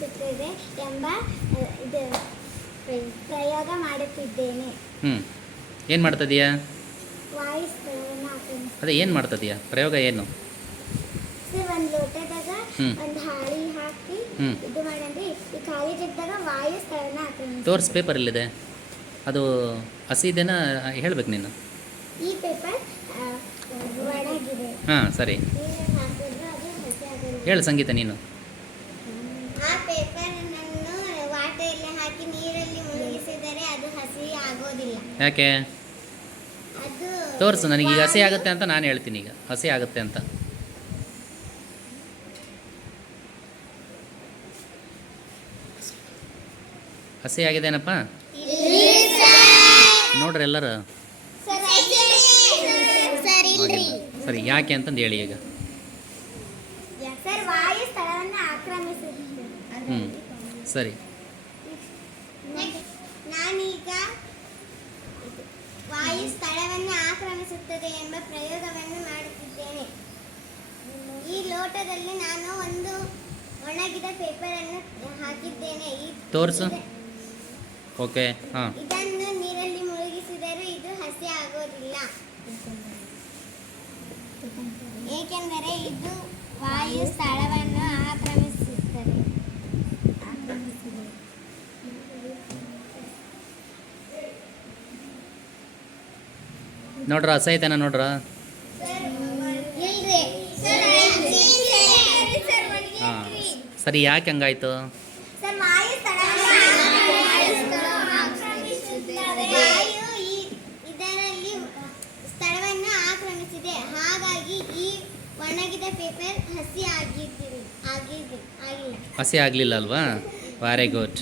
ಆಕ್ರಮಿಸುತ್ತದೆ ಎಂಬ ಇದು ಪ್ರಯೋಗ ಮಾಡುತ್ತಿದ್ದೇನೆ. ಏನು ಮಾಡ್ತದೀಯಾ? ವಾಯು ಸ್ಥಳವನ್ನು ಆಕ್ರಮಿಸ. ಅದೇ ಏನು ಮಾಡ್ತದೀಯಾ? ಪ್ರಯೋಗ ಏನು? ಸರ್, ಒಂದು ಲೋಟದಾಗ ಒಂದು ಹಾಳಿ ಹಾಕಿ ಇದು ಮಾಡಂದ್ರೆ ಈ ಖಾಲಿ ಜಾಗದಾಗ ವಾಯು ಸ್ಥಳವನ್ನು ಆಕ್ರಮಿಸ. ತೋರ್ಸ್, ಪೇಪರಲ್ಲಿದೆ. ಅದು ಹಸಿದೇನಾ ಹೇಳ್ಬೇಕು ನೀನು. ಈ ಪೇಪರ್ ಒಣಗಿದೆ. ಹಾಂ, ಸರಿ. ನೀರಲ್ಲಿ ಹಾಕಿದ್ರೆ ಅದು ಹಸಿ ಆಗೋದಿಲ್ಲ. ಹೇಳು ಸಂಗೀತ ನೀನು. ಆ ಪೇಪರನ್ನು ವಾಟರಲ್ಲಿ ಹಾಕಿ ನೀರಲ್ಲಿ ಮುಳುಗಿಸಿದರೆ ಅದು ಹಸಿ ಆಗೋದಿಲ್ಲ. ಯಾಕೆ? ಅದು ತೋರಿಸು ನನಗೆ. ಈಗ ಹಸಿ ಆಗುತ್ತೆ ಅಂತ ನಾನು ಹೇಳ್ತೀನಿ. ಈಗ ಹಸಿ ಆಗುತ್ತೆ ಅಂತ. ಹಸಿ ಆಗಿದೇನಪ್ಪ? ನೋಡ್ರಿ ಎಲ್ಲರೂ. ಸರಿ, ಯಾಕೆ ಅಂತಂದು ಹೇಳಿ ಈಗ. ಸರ್, ವಾಯು ಸ್ಥಳವನ್ನು ಆಕ್ರಮಿಸುತ್ತದೆ. ಸರಿ. ನಾನೀಗ ವಾಯು ಸ್ಥಳವನ್ನು ಆಕ್ರಮಿಸುತ್ತದೆ ಎಂಬ ಪ್ರಯೋಗವನ್ನು ಮಾಡುತ್ತಿದ್ದೇನೆ. ಈ ಲೋಟದಲ್ಲಿ ನಾನು ಒಂದು ಒಣಗಿದ ಪೇಪರ್ ಅನ್ನು ಹಾಕಿದ್ದೇನೆ. ತೋರಿಸು. ಓಕೆ. ಹಾಂ. ಇದನ್ನು ನೀರಲ್ಲಿ ಮುಳುಗಿಸಿದರೂ ಇದು ಹಸಿ ಆಗೋದಿಲ್ಲ, ಏಕೆಂದರೆ ಇದು ವಾಯು ಸ್ಥಳವನ್ನು ಆಕ್ರಮಿಸುತ್ತದೆ. ನೋಡ್ರ, ಹಸ ಐತೆನ ನೋಡ್ರ. ಹಾಂ, ಸರಿ. ಯಾಕೆ ಹಂಗಾಯ್ತು? ಇದರಲ್ಲಿ ಸ್ಥಳವನ್ನು ಆಕ್ರಮಿಸಿದೆ, ಹಾಗಾಗಿ ಈ ಒಣಗಿದ ಪೇಪರ್ ಹಸಿ ಹಸಿ ಆಗಲಿಲ್ಲ ಅಲ್ವಾ? Very good.